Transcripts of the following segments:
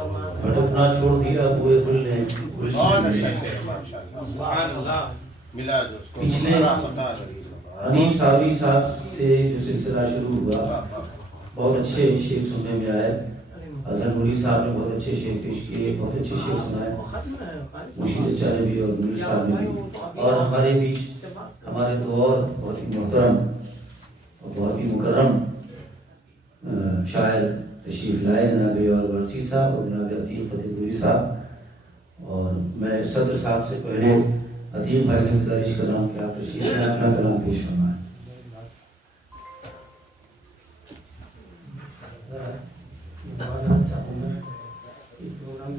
भटकना छोड़ दिया, बुए खुलने बहुत अच्छा शेर, माशाअल्लाह, सुभान अल्लाह। मिला जो उसको पिछले बड़ा पता है। हनीफ सावी साहब से जो सिलसिला शुरू हुआ, बहुत अच्छे शेर सुनने में आए। अजहर नूरी साहब ने बहुत अच्छे शेर पेश किए, बहुत अच्छे शेर सुनाए, मुशीद अच्छा ने भी और नूरी साहब ने भी। और हमारे बीच हमारे दो और बहुत ही मोहतरम और बहुत ही मुकर्रम शायर तशरीफ लाए, जनाब और वर्सी साहब और जनाब अतीक फतेहपुरी साहब। और मैं सदर साहब से पहले अतीक भाई से गुजारिश कर रहा हूँ कि आप तशरीफ लाए, अपना कलाम पेश फरमाएं। प्रोग्राम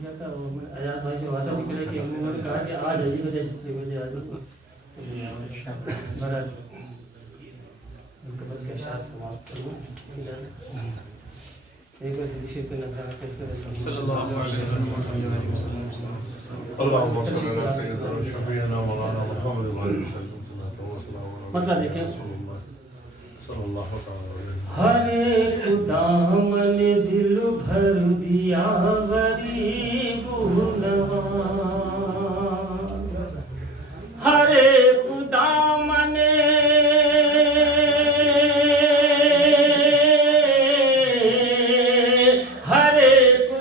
किया था और मैं आजाद भाई से वादा भी किया कि उन्होंने कहा कि आज ही बजे दूसरे बजे आ जाओ। महाराज उनके बाद के साथ समाप्त करूँ एक बार विषय पे नजर करके सल्लल्लाहु अलैहि वसल्लम अल्लाहुम्मा सल्ली अला सय्यिदना व शफीना मौलाना मुहम्मद व आलिहि वसल्लम। मतलब देखें सल्लल्लाहु अलैहि हर एक दामन दिल भर दिया गरीब नवाज, हर एक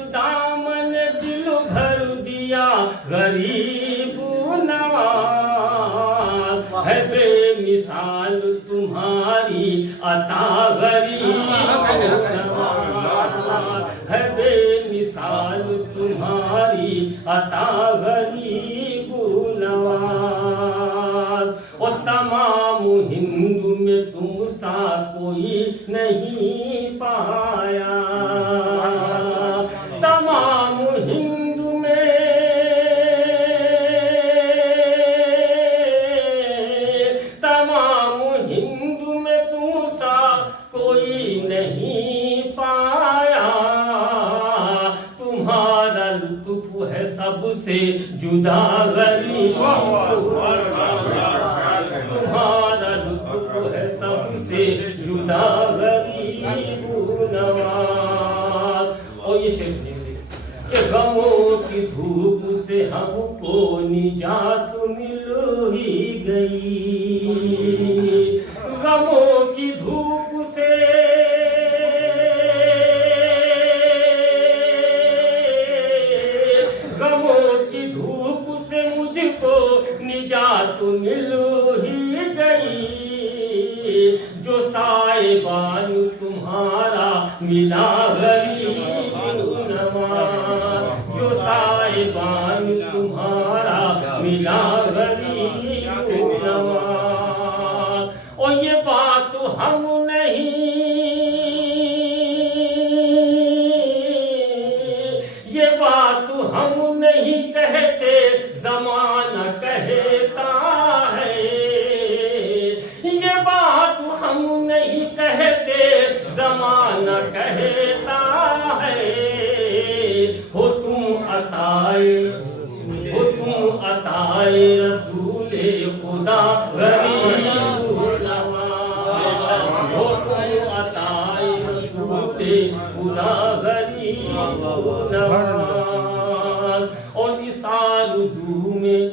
दामन दिल भर दिया गरीब नवाज, है बेमिसाल तुम्हारी अता गरीब नवाज, है बेमिसाल तुम्हारी अता गरीब नवाज। और तमाम हिंदू में तुम सा कोई नहीं पाया, तमाम हिंदू में तुम सा कोई नहीं पाया। तुम्हारा लुत्फ है सबसे जुदा गरीब, तुम्हारा लुत्फ है सबसे जुदा गरीब नवाज। और ये शेर कि गमों की धूप से हमको निजात मिल ही गई, गमों की धूप से मुझको निजात मिल ही गई। जो साहिबान तुम्हारा मिला गरीब नवाज, जो साहिबान तुम्हारा मिला गरीब नवाज। और ये बात हम नहीं, ये बात हम नहीं कहते, ज़माना कहता है। ये बात हम नहीं कहते, ज़माना कहता है। हो तुम अताए रसूले खुदा गरीब नवाज, हो तुम अताए रसूले खुदा गरीब नवाज। और इस आरज़ू में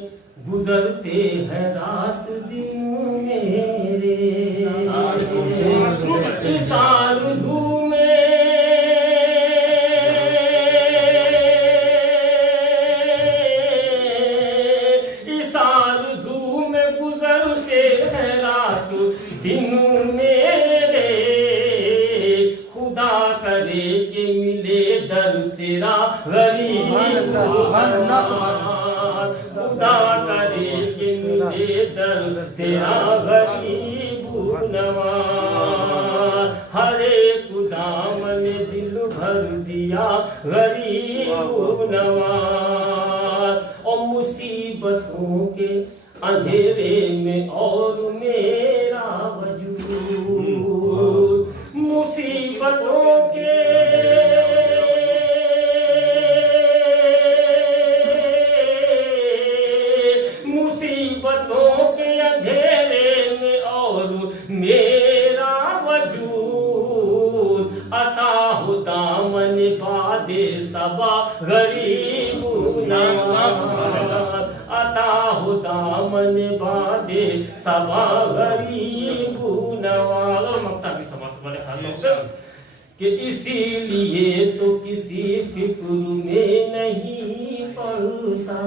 गुजरते हैं रात दिन मेरे, इस आरज़ू में गुजरते हैं रात दिन मेरे। खुदा करे कि मिले दर तेरा गरीब नवाज, खुदा करे कि मिले दर तेरा गरीब नवाज। हर एक दामन दिल भर दिया गरीब नवाज। और मुसीबतों के अंधेरे में और मेरा वजूद, मुसीबतों के अंधेरे में और मेरा वजूद अता दामन बादे सबा गरीब नवाज, अता हो दामन बादे सबा गरीब नवाज। और मक्ता की समर्थ बने खाते कि इसीलिए तो किसी फिक्र में नहीं पड़ता,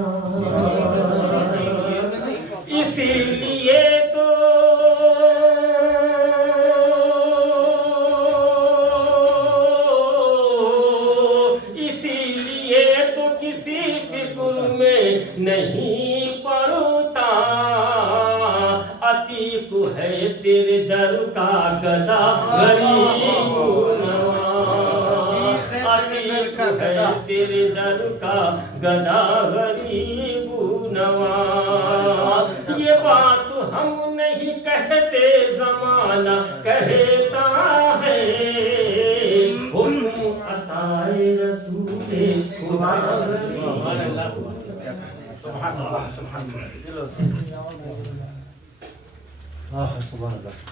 इसीलिए तो किसी फिक्र में नहीं पड़ता। अतीक है तेरे दर का गदा गरीब नवाज, अतीक है तेरे दर का गदा गरीब नवाज। ये बात हम नहीं कहते, जमाना कहता है, हुक्म अताए रसूले खुदा सुभान अल्लाह।